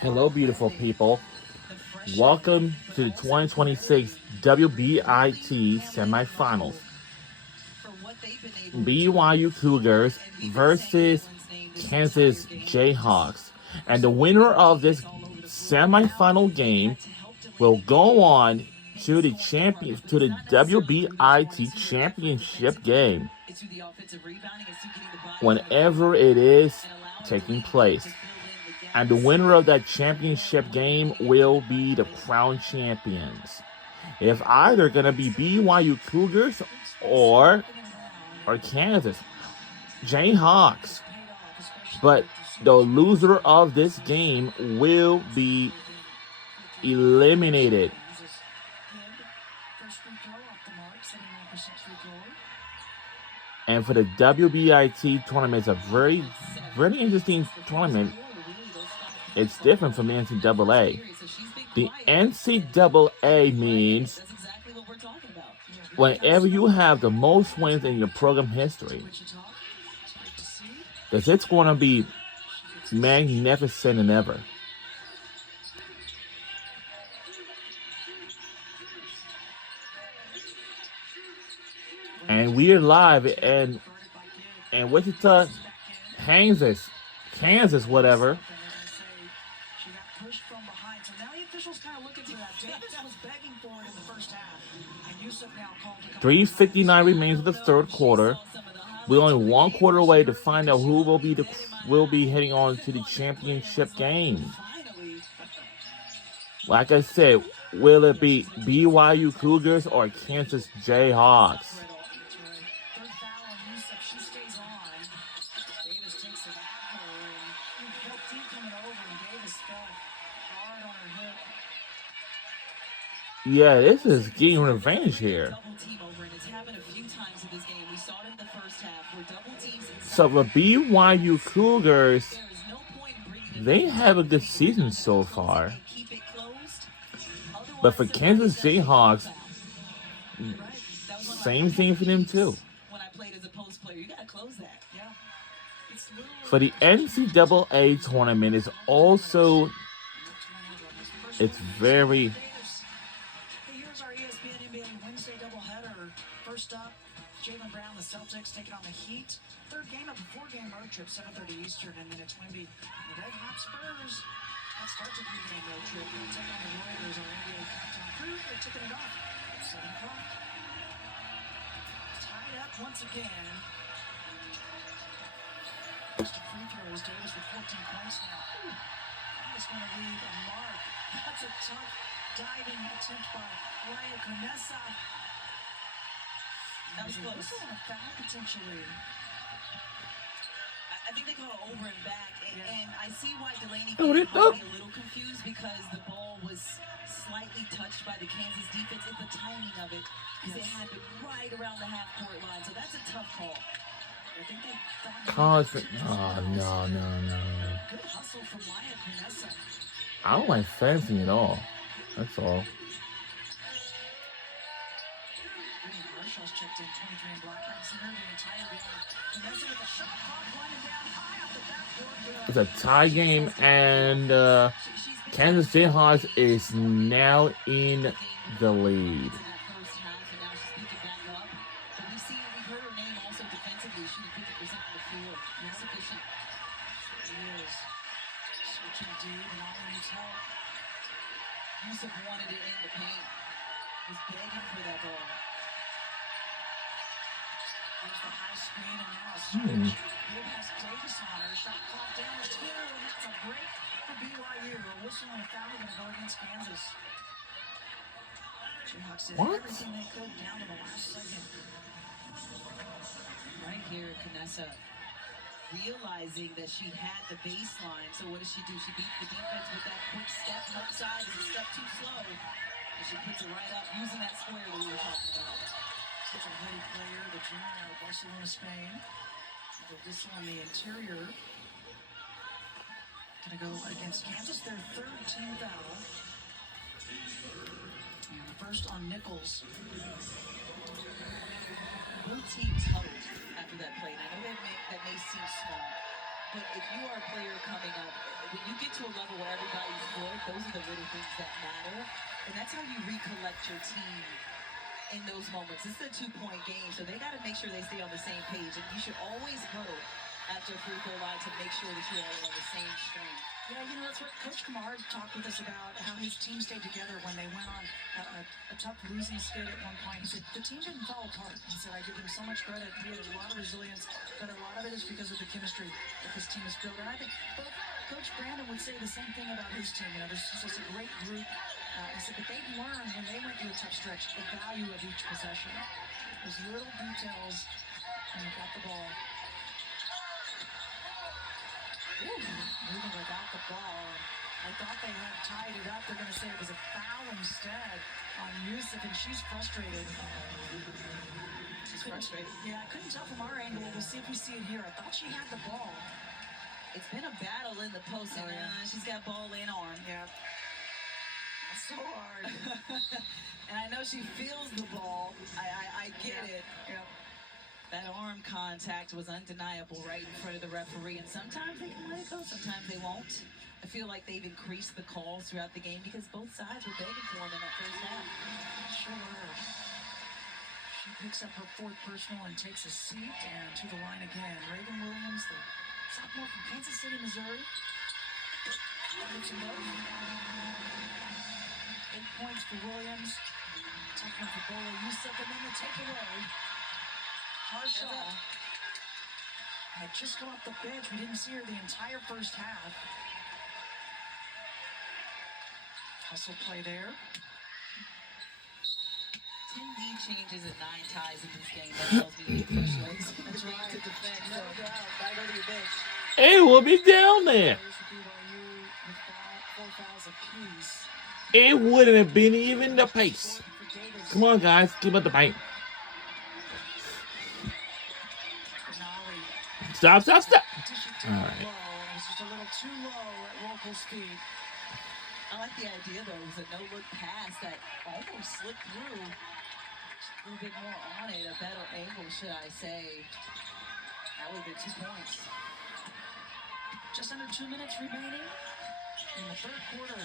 Hello, beautiful people. Welcome to the 2026 WBIT semifinals. BYU Cougars versus Kansas Jayhawks. And the winner of this semifinal game will go on to the WBIT championship game whenever it is taking place. And the winner of that championship game will be the crown champions. It's either going to be BYU Cougars or Kansas Jayhawks. But the loser of this game will be eliminated. And for the WBIT tournament, it's a very, very interesting tournament. It's different from the NCAA. The NCAA means whenever you have the most wins in your program history, because it's going to be magnificent than ever. And we are live in Wichita, Kansas, whatewver. 3:59 remains of the third quarter. We're only one quarter away to find out who will be heading on to the championship game. Like I said, will it be BYU Cougars or Kansas Jayhawks? Yeah, this is getting revenge here. So the BYU Cougars, they have a good season so far. But for Kansas Jayhawks, same thing for them too. For the NCAA tournament is also, it's very... First up, Jaylen Brown, the Celtics taking on the Heat. Third game of a four-game road trip, 7:30 Eastern, and then it's going to be the Red Hot Spurs. That starts a three-game road trip. They'll take on the Warriors, our NBA countdown crew. They're tipping it off at 7 o'clock. Tied up once again. Just a free throws. Davis with 14 points now. That is going to leave a mark. That's a tough diving attempt by Raya Conessa. That was close. A foul potentially. I think they call it over and back, and I see why Delaney might be a little confused because the ball was slightly touched by the Kansas defense. It's the timing of it because it happened right around the half-court line, so that's a tough call. I think they no. Good hustle from Raya Conessa. I don't like fencing at all. That's all. Checked in 23 in black center the entire game. Conessa with a shot clock winding down high off the backboard. It's a tie game, and Kansas Jayhawks is now in the lead. Yusuf wanted it in the paint. Was begging for that ball. There's the high screen, and now a switch. Here has Davis on her. Shot clock down to 2, and that's a break for BYU. A whistle and a foul going to go against Kansas. Jayhawks did everything they could down to the last second. Right here, Conessa realizing that she had the baseline. So what does she do? She beats the defense with that quick step outside. It's a step too slow. And she puts it right up using that square that we were talking about. Such a heady player, the junior out of Barcelona, Spain. This on the interior. Going to go against Kansas, their third team foul. And the first on Nichols. Both teams huddled after that play. And I know that may seem small, But if you are a player coming up, when you get to a level where everybody's good, those are the little things that matter. And that's how you recollect your team in those moments. This is a 2-point game, so they got to make sure they stay on the same page. And you should always go after a free throw line to make sure that you're all on the same string. Yeah, you know, that's what Coach Kamar talked with us about, how his team stayed together when they went on a tough losing skid at one point. He said, the team didn't fall apart. He said, I give him so much credit. He had a lot of resilience, but a lot of it is because of the chemistry that this team has built. And I think both Coach Brandon would say the same thing about his team. You know, there's just a great group. He said, but they've learned when they went through a tough stretch the value of each possession. Those little details when you got the ball. Moving without the ball. I thought they had tied it up. They're going to say it was a foul instead on Yusuf, and she's frustrated. She's frustrated. Yeah, I couldn't tell from our angle. We'll see if we see it here. I thought she had the ball. It's been a battle in the post, and she's got ball in arm. Yeah. That's so hard. And I know she feels the ball. I get it. Yeah. That arm contact was undeniable right in front of the referee, and sometimes they can let it go, sometimes they won't. I feel like they've increased the calls throughout the game because both sides were begging for them in that first half. Sure were. She picks up her fourth personal and takes a seat, and to the line again. Reagan Williams, the sophomore from Kansas City, Missouri. Gets them both. 8 points for Williams. Tough one for Bola Yusuf, and then the takeaway. Harshaw had just come off the bench. We didn't see her the entire first half. Hustle play there. 10 lead changes and 9 ties in this game. That tells me the first legs. That's right. To defend. No doubt. Gotta go to your bench. It will be down there. BYU with 4 fouls apiece. It wouldn't have been even the pace. Come on, guys. Keep up the paint. Stop. All right. It was just a little too low at local speed. I like the idea, though. It was a no-look pass that almost slipped through. Just a little bit more on it, a better angle, should I say. That would have been 2 points. Just under 2 minutes remaining in the third quarter.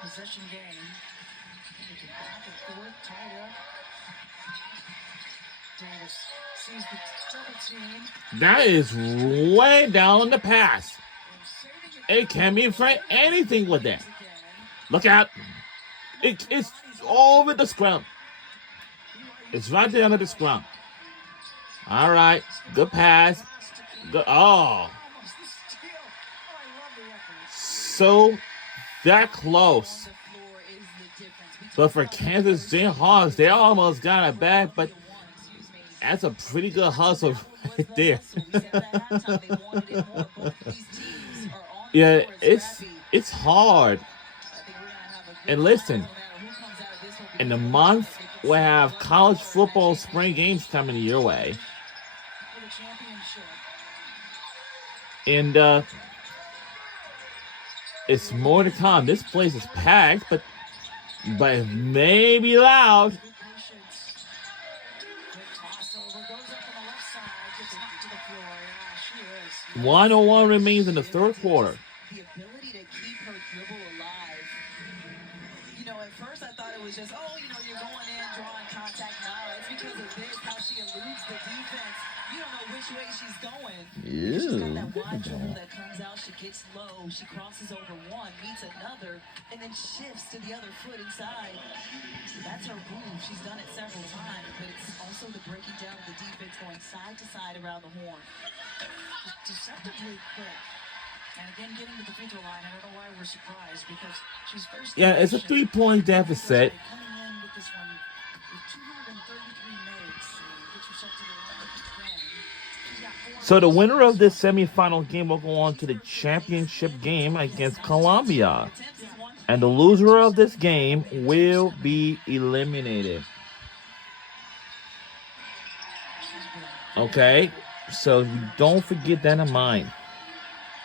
Possession game. Back and forth, tied up. Davis sees the double team. That is way down the pass. It can't be in front of anything with that. Look out. It's over the scrum. It's right there under the scrum. All right. Good pass. Good. Oh. So that close. But for Kansas Jayhawks, they almost got it back, but that's a pretty good hustle right there. Yeah, it's hard. And listen, in the month we have college football spring games coming your way. And it's more to come. This place is packed, but it may be loud. She is. 101 remains in the third quarter. The ability to keep her dribble alive. You know, at first I thought it was just, you're going in, drawing contact. No, it's because of this, how she eludes the defense. You don't know which way she's going. She's got that wide dribble that comes out. She gets low. She crosses over one, meets another, and then shifts to the other foot inside. That's her move. She's done it several times, but it's also the breaking down of the defense, going side to side around the horn. Deceptively quick. And again, getting to the free throw line. I don't know why we're surprised, because she's first. Yeah, it's a 3-point deficit. Coming in with this one with 233 makes. Gets herself to the line again. She's got 4. So the winner of this semifinal game will go on to the championship game against Columbia. And the loser of this game will be eliminated. Okay? So don't forget that in mind.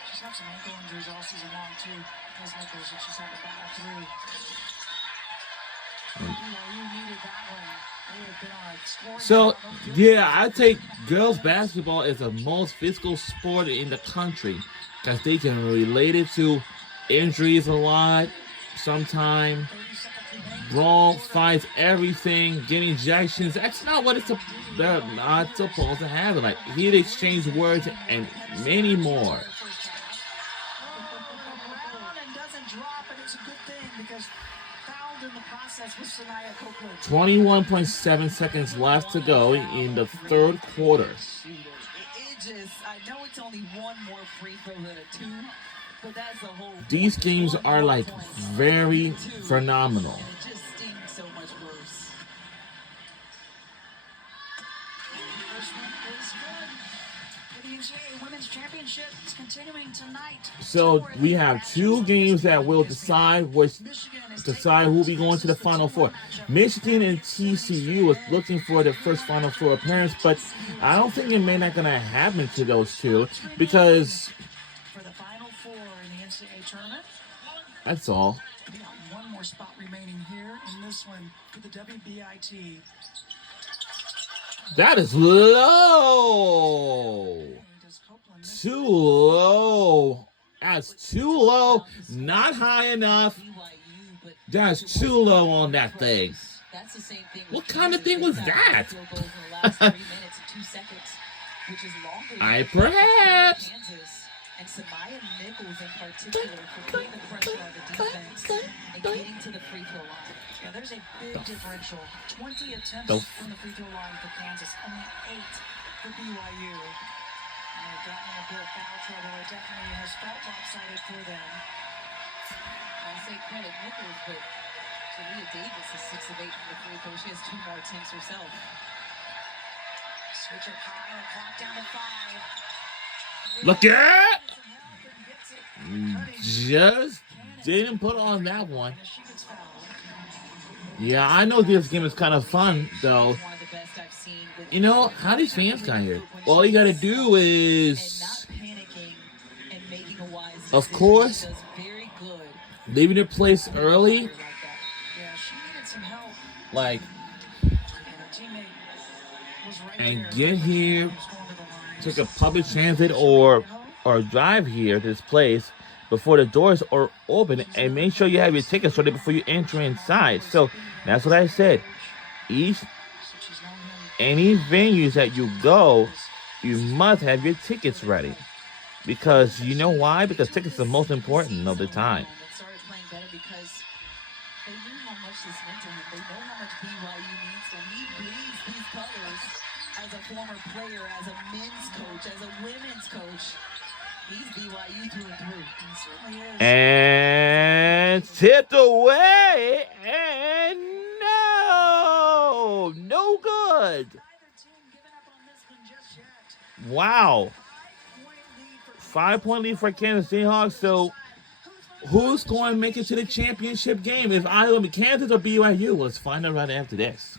She's had some ankle injuries all season long, too. Those nipples that she's had to battle through. BYU needed that one. So, yeah, I take girls basketball as the most physical sport in the country because they can relate it to injuries a lot. Sometimes brawl, fights, everything, getting injections. That's not what they're not supposed to have. Like heat exchange words and many more. 21.7 seconds left to go in the third quarter. I know it's only one more free throw than a two, but that's the whole. These games are like very phenomenal. It just stings so much worse. Women's Championship is continuing tonight. So we have two games that will decide who will be going to the Final Four. Michigan and TCU is looking for their first Final Four appearance, but I don't think it may not going to happen to those two because for the Final Four in the NCAA tournament. That's all. We got one more spot remaining here in this one for the WBIT. That is low. Too low. That's too low. Not high enough. That's too low on that thing. What kind of thing was that? I perhaps. And Samaya Nichols in particular for putting the pressure on the defense and getting to the free throw line. Yeah, there's a big differential. 20 attempts from the free throw line for Kansas, only 8 for BYU. And they've gotten in a bit of foul trouble. It definitely has felt lopsided for them. I'll say credit Nichols, but Talia Davis is 6 of 8 from the free throw. She has 2 more attempts herself. Switch it high and the clock down to 5. Look at! Just didn't put on that one. Yeah, I know this game is kind of fun, though. You know, how these fans got here? All you gotta do is, of course, leaving your place early. Like, and get here. Take a public transit or drive here to this place before the doors are open and make sure you have your tickets ready before you enter inside. So that's what I said. Any venues that you go, you must have your tickets ready. Because you know why? Because tickets are the most important of the time. They knew how much this meant to him. They know how much BYU means to him. He bleeds these colors as a former player, as a men's coach, as a women's coach. He's BYU through and through. He certainly is. And tipped away. And no good. Wow. 5-point lead for Kansas Jayhawks. So who's going to make it to the championship game? If either Kansas or BYU, let's find out right after this.